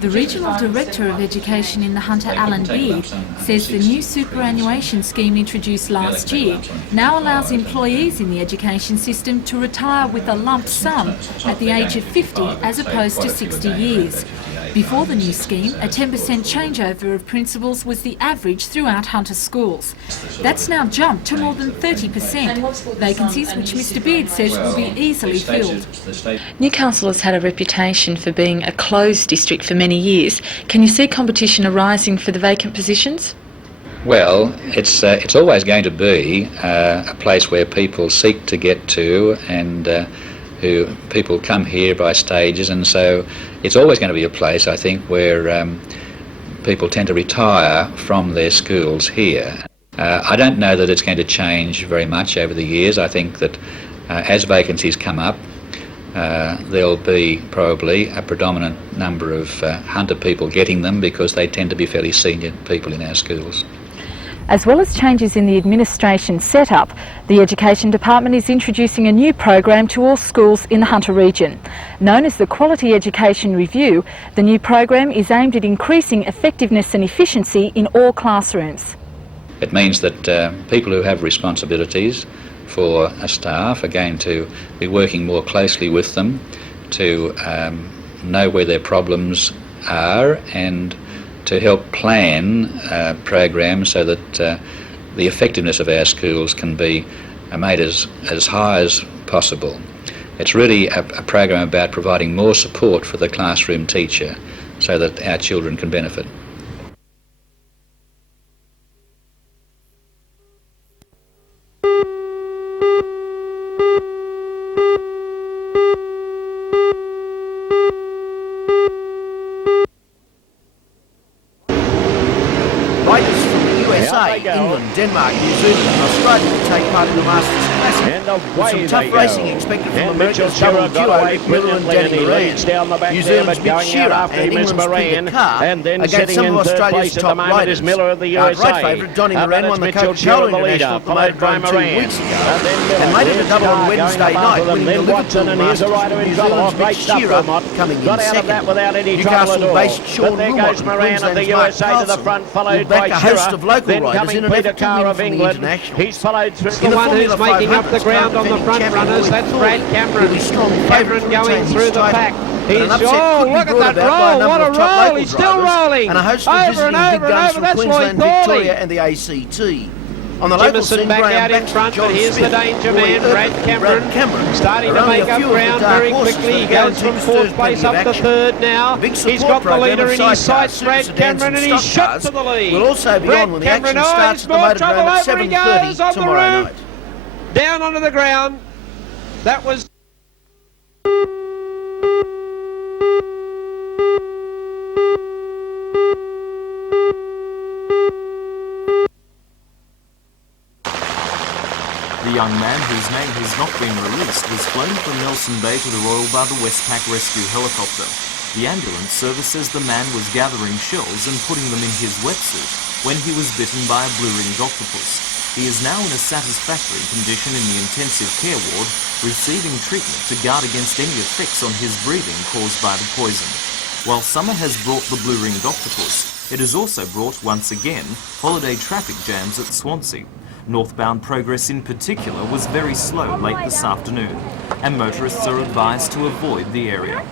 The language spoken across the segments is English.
The Regional Director of Education in the Hunter, Alan Beard, says the new superannuation scheme introduced last year now allows employees in the education system to retire with a lump sum at the age of 50 as opposed to 60 years. Before the new scheme, a 10% changeover of principals was the average throughout Hunter schools. That's now jumped to more than 30%, vacancies which Mr Beard says will be easily filled. Newcastle has had a reputation for being a closed district for many years. Can you see competition arising for the vacant positions? Well, it's always going to be a place where people seek to get to, and who people come here by stages, and so it's always going to be a place, I think, where people tend to retire from their schools here. I don't know that it's going to change very much over the years. I think that as vacancies come up, there'll be probably a predominant number of Hunter people getting them because they tend to be fairly senior people in our schools. As well as changes in the administration setup, the Education Department is introducing a new program to all schools in the Hunter region. Known as the Quality Education Review, the new program is aimed at increasing effectiveness and efficiency in all classrooms. It means that people who have responsibilities for a staff are going to be working more closely with them to know where their problems are and to help plan programs so that the effectiveness of our schools can be made as high as possible. It's really a program about providing more support for the classroom teacher so that our children can benefit. England, Denmark, New Zealand and Australia to take part in the Masters Classic. With some tough racing expected from America's double duo Rick Miller and Danny Moran, New Zealand's Mick Shearer and England's Peter Carr against some of Australia's top riders. Our great favourite Donny Moran won the Coca-Cola International promoted run 2 weeks ago and made it a double on Wednesday night, winning the Liverpool Masters with New Zealand's Mick Shearer coming in second. Newcastle-based Sean Wilmot and Queensland's Mark Carlson will back a host of local riders in an effort to win from the internationals. He's followed through the one who's making up the ground on the front runners. That's Brad Cameron. Cameron going through the pack. He's, oh, look at that roll, what a roll, he's still rolling. And a host of visiting big guns from Queensland, Victoria and the ACT. On the local scene, back out in front, but here's the danger man, Brad Cameron, starting to make up ground very quickly. He goes from 4th place up to 3rd now. He's got the leader in his sights, Brad Cameron, and he's shot to the lead. We'll also be on when the action starts at the Motordrome at 7:30 tomorrow night. Down onto the ground. That was... The young man, whose name has not been released, was flown from Nelson Bay to the Royal by the Westpac rescue helicopter. The ambulance service says the man was gathering shells and putting them in his wetsuit when he was bitten by a blue-ringed octopus. He is now in a satisfactory condition in the intensive care ward, receiving treatment to guard against any effects on his breathing caused by the poison. While summer has brought the blue-ringed octopus, it has also brought, once again, holiday traffic jams at Swansea. Northbound progress in particular was very slow late this afternoon, and motorists are advised to avoid the area.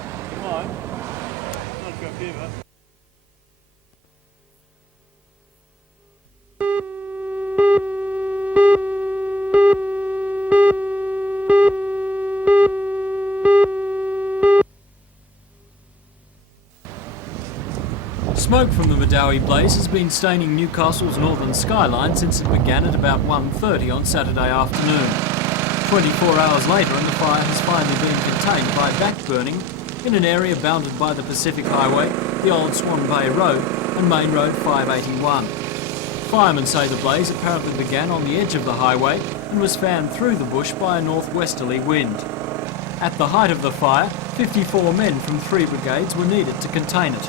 Smoke from the Madawi blaze has been staining Newcastle's northern skyline since it began at about 1:30 on Saturday afternoon. 24 hours later and the fire has finally been contained by backburning in an area bounded by the Pacific Highway, the Old Swan Bay Road and Main Road 581. Firemen say the blaze apparently began on the edge of the highway and was fanned through the bush by a northwesterly wind. At the height of the fire, 54 men from 3 brigades were needed to contain it.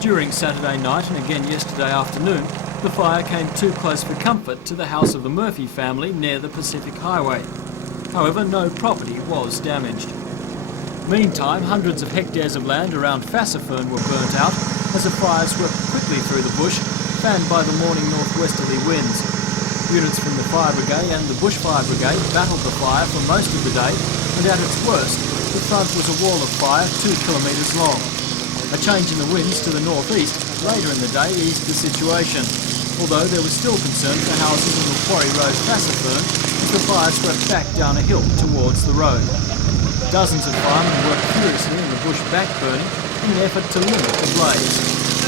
During Saturday night and again yesterday afternoon, the fire came too close for comfort to the house of the Murphy family near the Pacific Highway. However, no property was damaged. Meantime, hundreds of hectares of land around Fassifern were burnt out as a fire swept quickly through the bush, fanned by the morning northwesterly winds. Units from the Fire Brigade and the Bushfire Brigade battled the fire for most of the day, and at its worst, the front was a wall of fire 2 kilometres long. A change in the winds to the northeast later in the day eased the situation, although there was still concern for houses in Macquarie Road, Fassifern, as the fire swept back down a hill towards the road. Dozens of firemen worked furiously in the bush backburning in an effort to limit the blaze.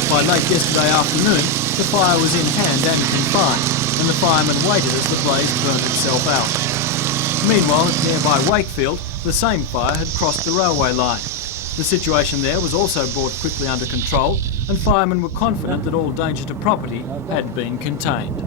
By late yesterday afternoon, the fire was in hand and confined, and the firemen waited as the blaze burnt itself out. Meanwhile, at nearby Wakefield, the same fire had crossed the railway line. The situation there was also brought quickly under control, and firemen were confident that all danger to property had been contained.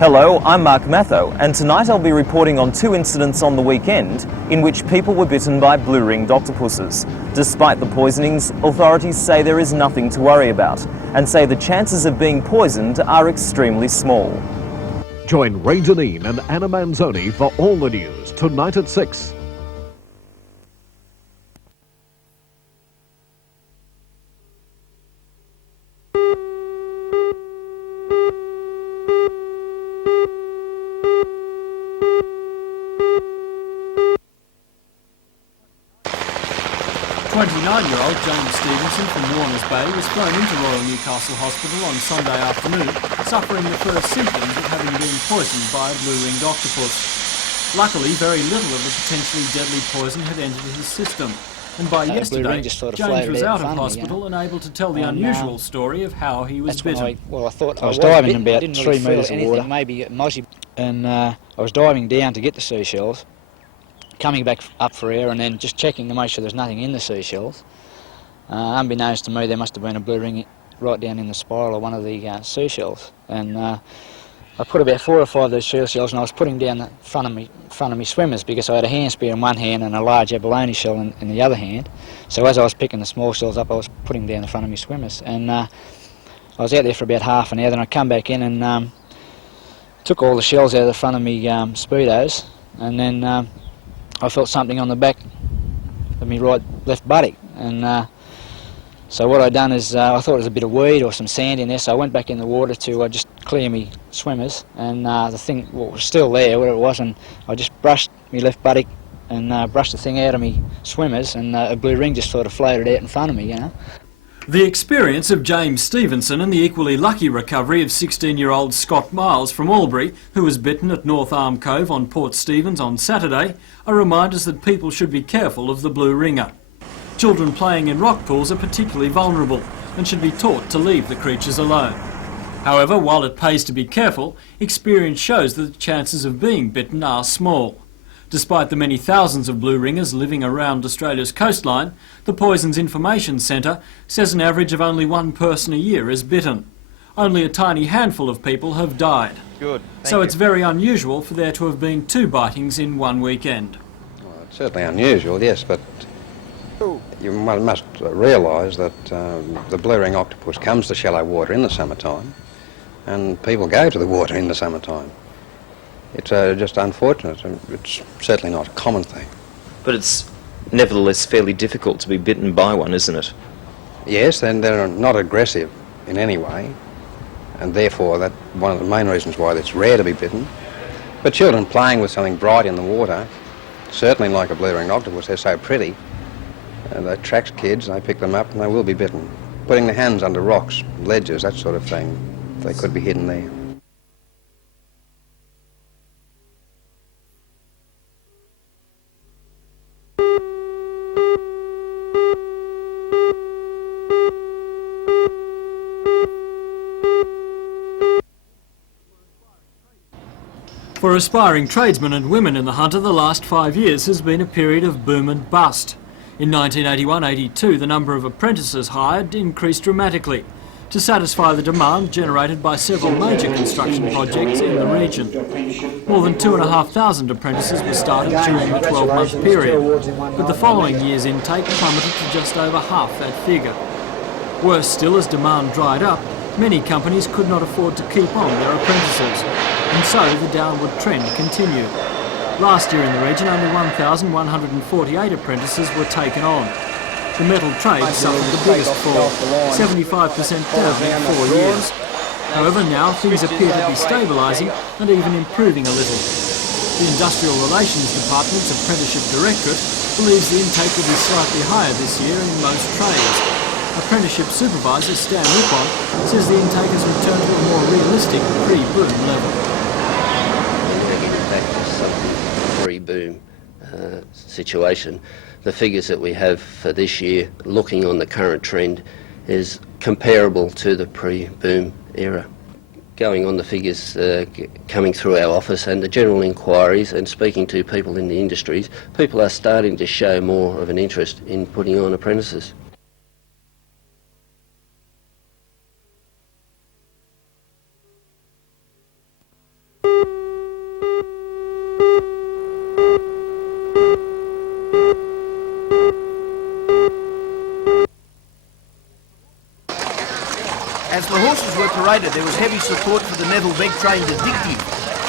Hello, I'm Mark Matho, and tonight I'll be reporting on 2 incidents on the weekend in which people were bitten by blue-ringed octopuses. Despite the poisonings, authorities say there is nothing to worry about, and say the chances of being poisoned are extremely small. Join Ray Deneen and Anna Manzoni for all the news tonight at 6. Year-old James Stevenson from Warners Bay was flown into Royal Newcastle Hospital on Sunday afternoon, suffering the first symptoms of having been poisoned by a blue-ringed octopus. Luckily, very little of the potentially deadly poison had entered his system, and by yesterday, James was out of hospital and able to tell the unusual story of how he was bitten. I was diving in about 3 metres of water, maybe mozzie, and I was diving down to get the seashells, coming back up for air and then just checking to make sure there's nothing in the seashells. Unbeknownst to me, there must have been a blue ring right down in the spiral of one of the seashells, and I put about 4 or 5 of those seashells, and I was putting down the front of me swimmers because I had a hand spear in one hand and a large abalone shell in the other hand. So as I was picking the small shells up, I was putting down the front of me swimmers, and I was out there for about half an hour. Then I come back in and took all the shells out of the front of me speedos, and then I felt something on the back of me left buttock, and so what I'd done is I thought it was a bit of weed or some sand in there, so I went back in the water to just clear me swimmers, and the thing was still there, whatever it was, and I just brushed me left buttock and brushed the thing out of me swimmers, and a blue ring just sort of floated out in front of me, you know. The experience of James Stevenson and the equally lucky recovery of 16-year-old Scott Miles from Albury, who was bitten at North Arm Cove on Port Stephens on Saturday, are reminders that people should be careful of the blue ringer. Children playing in rock pools are particularly vulnerable and should be taught to leave the creatures alone. However, while it pays to be careful, experience shows that the chances of being bitten are small. Despite the many thousands of blue ringers living around Australia's coastline, the Poisons Information Centre says an average of only 1 person a year is bitten. Only a tiny handful of people have died. Good. So it's very unusual for there to have been 2 bitings in one weekend. Well, it's certainly unusual, yes, but you must realise that the blue ring octopus comes to shallow water in the summertime, and people go to the water in the summertime. It's just unfortunate, and it's certainly not a common thing. But it's nevertheless fairly difficult to be bitten by one, isn't it? Yes, and they're not aggressive in any way, and therefore that's one of the main reasons why it's rare to be bitten. But children playing with something bright in the water, certainly like a blue-ringed octopus, they're so pretty, and they attract kids, they pick them up and they will be bitten. Putting their hands under rocks, ledges, that sort of thing, they could be hidden there. For aspiring tradesmen and women in the Hunter, the last 5 years has been a period of boom and bust. In 1981-82, the number of apprentices hired increased dramatically. to satisfy the demand generated by several major construction projects in the region. More than 2,500 apprentices were started during the 12-month period, but the following year's intake plummeted to just over half that figure. Worse still, as demand dried up, many companies could not afford to keep on their apprentices, and so the downward trend continued. Last year in the region, only 1,148 apprentices were taken on. The metal trade suffered the biggest fall, 75% down in 4 years. However, now things appear to be stabilising and even improving a little. The Industrial Relations Department's Apprenticeship Directorate believes the intake will be slightly higher this year in most trades. Apprenticeship Supervisor Stan Rippon says the intake has returned to a more realistic pre-boom level. Pre-boom situation. The figures that we have for this year, looking on the current trend, is comparable to the pre-boom era. Going on the figures coming through our office and the general inquiries and speaking to people in the industries, people are starting to show more of an interest in putting on apprentices. As the horses were paraded, there was heavy support for the Neville Beg-trained Addictive,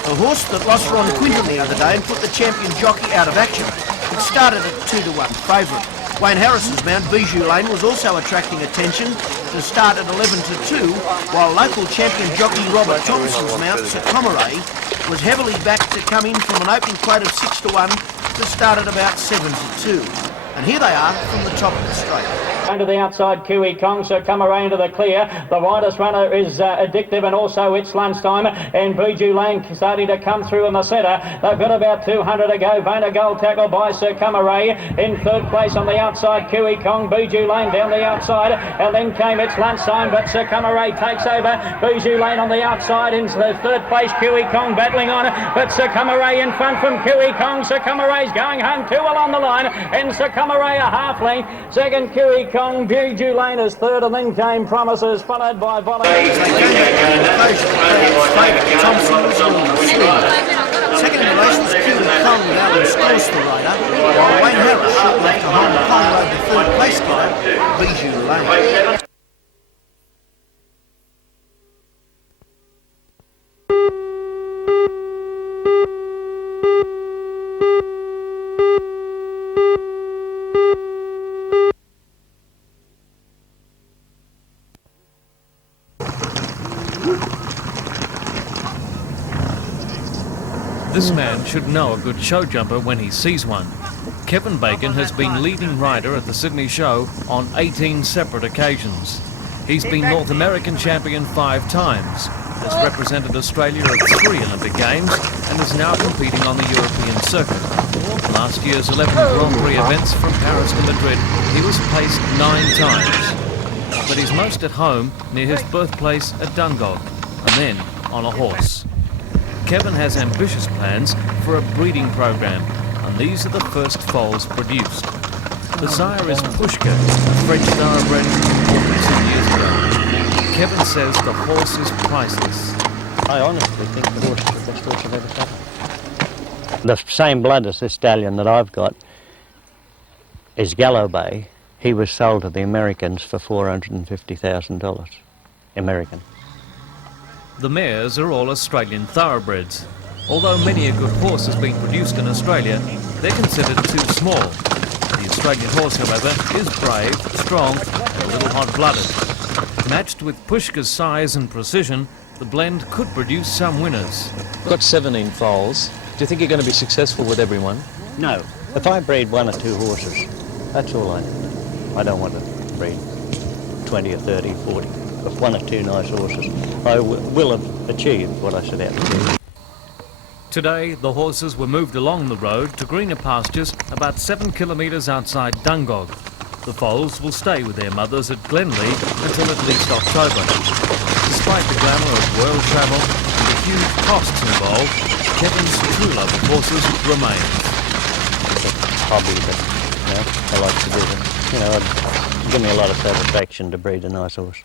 a horse that lost Ron Quinton the other day and put the champion jockey out of action. It started at 2-1 favourite. Wayne Harris's mount, Bijou Lane, was also attracting attention to start at 11-2, while local champion jockey Robert Thompson's mount, Sacomaray, was heavily backed to come in from an opening quote of 6-1 to start at about 7-2. And here they are from the top of the straight. Into the outside, Kiwi Kong, so come around to the clear. The widest runner is Addictive, and also it's lunchtime. And Bijou Lane starting to come through in the centre. They've got about 200 to go. Vona Gold tackled by Sir Cummeray. In third place on the outside, Kiwi Kong. Bijou Lane down the outside. And then came it's lunchtime, but Sir Cummeray takes over. Bijou Lane on the outside. In the third place, Kiwi Kong battling on. But Sir Cummeray in front from Kiwi Kong. Sir Cummeray's going home 2 along the line. And Sir Cummeray a half length. Second, Kiwi Kong. Bijou Lane is third, and then came Promises, followed by Volley. Second in the race was Kiwi Kong down and scores the rider, while Wayne Harris shot left to Hong Kong rode the third place killer, Bijou Lane. This man should know a good show jumper when he sees one. Kevin Bacon has been leading rider at the Sydney show on 18 separate occasions. He's been North American champion 5 times, has represented Australia at 3 Olympic Games, and is now competing on the European circuit. Last year's 11 Grand Prix events from Paris to Madrid, he was placed 9 times. But he's most at home near his birthplace at Dungog, and then on a horse. Kevin has ambitious plans for a breeding program, and these are the first foals produced. The sire is Pushka, a French thoroughbred born 2 years ago. Kevin says the horse is priceless. I honestly think the horse is the best horse I've ever had. The same blood as this stallion that I've got is Gallo Bay. He was sold to the Americans for $450,000, American. The mares are all Australian thoroughbreds. Although many a good horse has been produced in Australia, they're considered too small. The Australian horse, however, is brave, strong, and a little hot-blooded. Matched with Pushka's size and precision, the blend could produce some winners. You've got 17 foals. Do you think you're going to be successful with everyone? No. If I breed 1 or 2 horses, that's all I need. I don't want to breed 20 or 30, 40. With 1 or 2 nice horses, I will have achieved what I set out to do. Today, the horses were moved along the road to greener pastures about 7 kilometres outside Dungog. The foals will stay with their mothers at Glenley until at least October. Despite the glamour of world travel and the huge costs involved, Kevin's true love of horses remains. It's a hobby that I like to do. It give me a lot of satisfaction to breed a nice horse.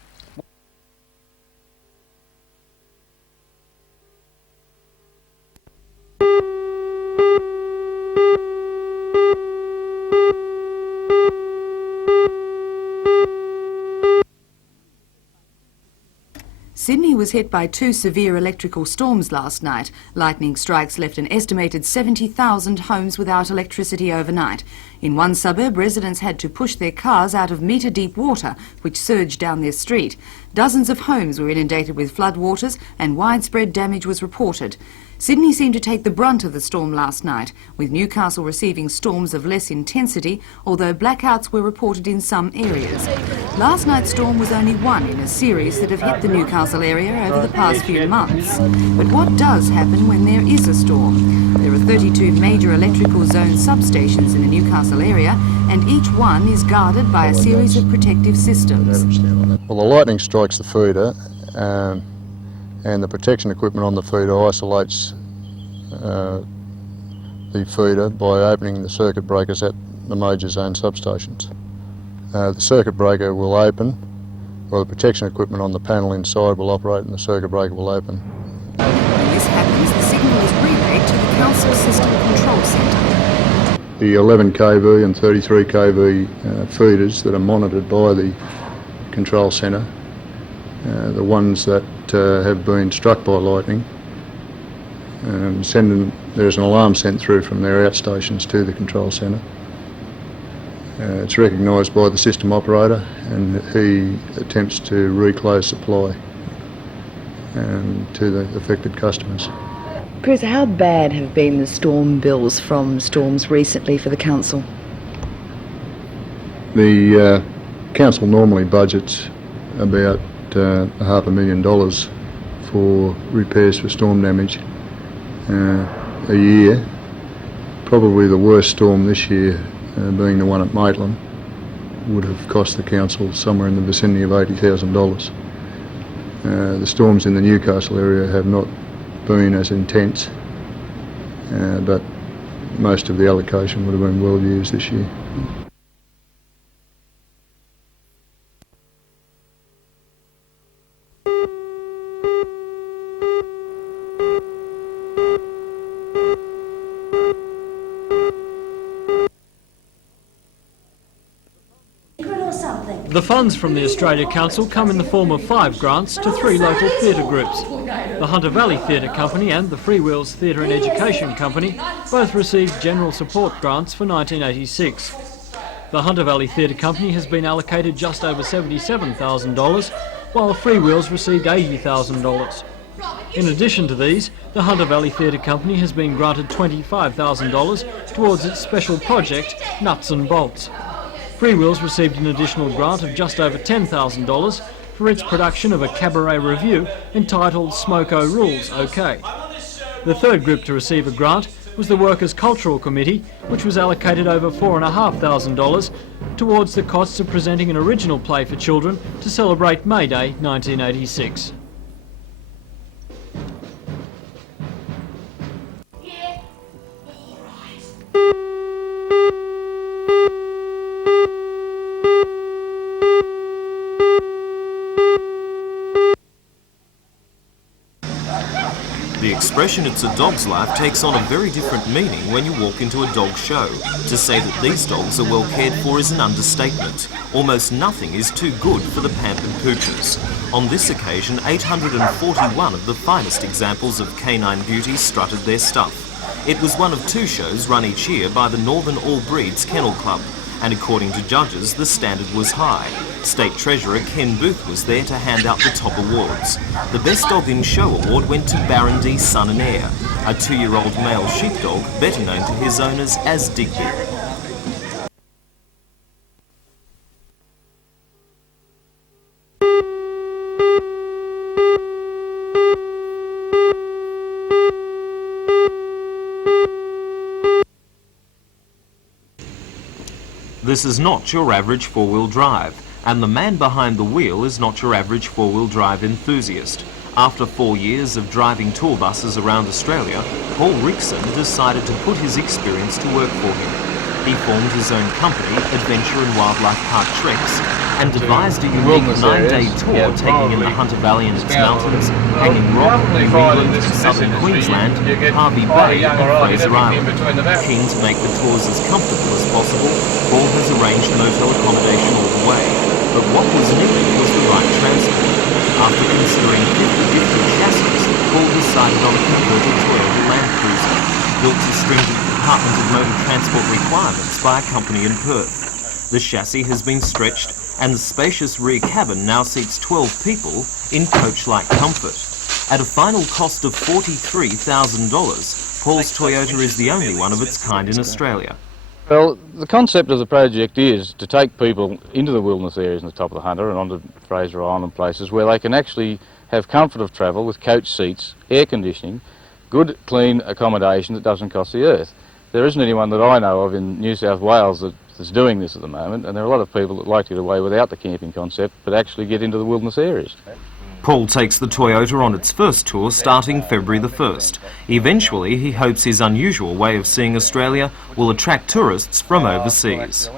was hit by 2 severe electrical storms last night. Lightning strikes left an estimated 70,000 homes without electricity overnight. In one suburb, residents had to push their cars out of metre-deep water, which surged down their street. Dozens of homes were inundated with floodwaters and widespread damage was reported. Sydney seemed to take the brunt of the storm last night, with Newcastle receiving storms of less intensity, although blackouts were reported in some areas. Last night's storm was only one in a series that have hit the Newcastle area over the past few months. But what does happen when there is a storm? There are 32 major electrical zone substations in the Newcastle area, and each one is guarded by a series of protective systems. Well, the lightning strikes the feeder, and the protection equipment on the feeder isolates the feeder by opening the circuit breakers at the major zone substations. The circuit breaker will open, or the protection equipment on the panel inside will operate and the circuit breaker will open. When this happens, the signal is relayed to the council system control centre. The 11 kV and 33 kV feeders that are monitored by the control centre, the ones that have been struck by lightning, there's an alarm sent through from their outstations to the control centre. It's recognised by the system operator and he attempts to reclose supply to the affected customers. Chris, how bad have been the storm bills from storms recently for the council? The council normally budgets about $500,000 for repairs for storm damage a year. Probably the worst storm this year, being the one at Maitland, would have cost the council somewhere in the vicinity of $80,000. The storms in the Newcastle area have not been as intense, but most of the allocation would have been well used this year. The funds from the Australia Council come in the form of 5 grants to 3 local theatre groups. The Hunter Valley Theatre Company and the Freewheels Theatre and Education Company both received general support grants for 1986. The Hunter Valley Theatre Company has been allocated just over $77,000, while Freewheels received $80,000. In addition to these, the Hunter Valley Theatre Company has been granted $25,000 towards its special project, Nuts and Bolts. Freewheels received an additional grant of just over $10,000 for its production of a cabaret revue entitled Smoko Rules OK. The third group to receive a grant was the Workers' Cultural Committee, which was allocated over $4,500 towards the costs of presenting an original play for children to celebrate May Day 1986. The expression "it's a dog's life" takes on a very different meaning when you walk into a dog show. To say that these dogs are well cared for is an understatement. Almost nothing is too good for the pampered pooches. On this occasion, 841 of the finest examples of canine beauty strutted their stuff. It was one of 2 shows run each year by the Northern All Breeds Kennel Club, and according to judges, the standard was high. State Treasurer Ken Booth was there to hand out the top awards. The Best Dog in Show award went to Barrandee Son and Heir, a 2-year-old male sheepdog better known to his owners as Digby. This is not your average 4-wheel drive, and the man behind the wheel is not your average 4-wheel drive enthusiast. After 4 years of driving tour buses around Australia, Paul Rickson decided to put his experience to work for him. He formed his own company, Adventure and Wildlife Park Treks, and devised a unique 9-day tour taking in the Hunter Valley and its mountains, Hanging Rock, Greenland, southern Queensland, Harvey Bay and Fraser Island. Keen to make the tours as comfortable as possible, Paul has arranged motel accommodation all the way. But what was needed was the right transport. After considering 50 different chassis, Paul decided on a converted Toyota Land Cruiser, built to stringent Department of Motor Transport requirements by a company in Perth. The chassis has been stretched and the spacious rear cabin now seats 12 people in coach-like comfort. At a final cost of $43,000, Paul's Toyota is the only one of its kind in Australia. Well, the concept of the project is to take people into the wilderness areas in the top of the Hunter and onto Fraser Island places where they can actually have comfort of travel with coach seats, air conditioning, good clean accommodation that doesn't cost the earth. There isn't anyone that I know of in New South Wales that's doing this at the moment, and there are a lot of people that like to get away without the camping concept but actually get into the wilderness areas. Paul takes the Toyota on its first tour starting February the 1st. Eventually, he hopes his unusual way of seeing Australia will attract tourists from overseas.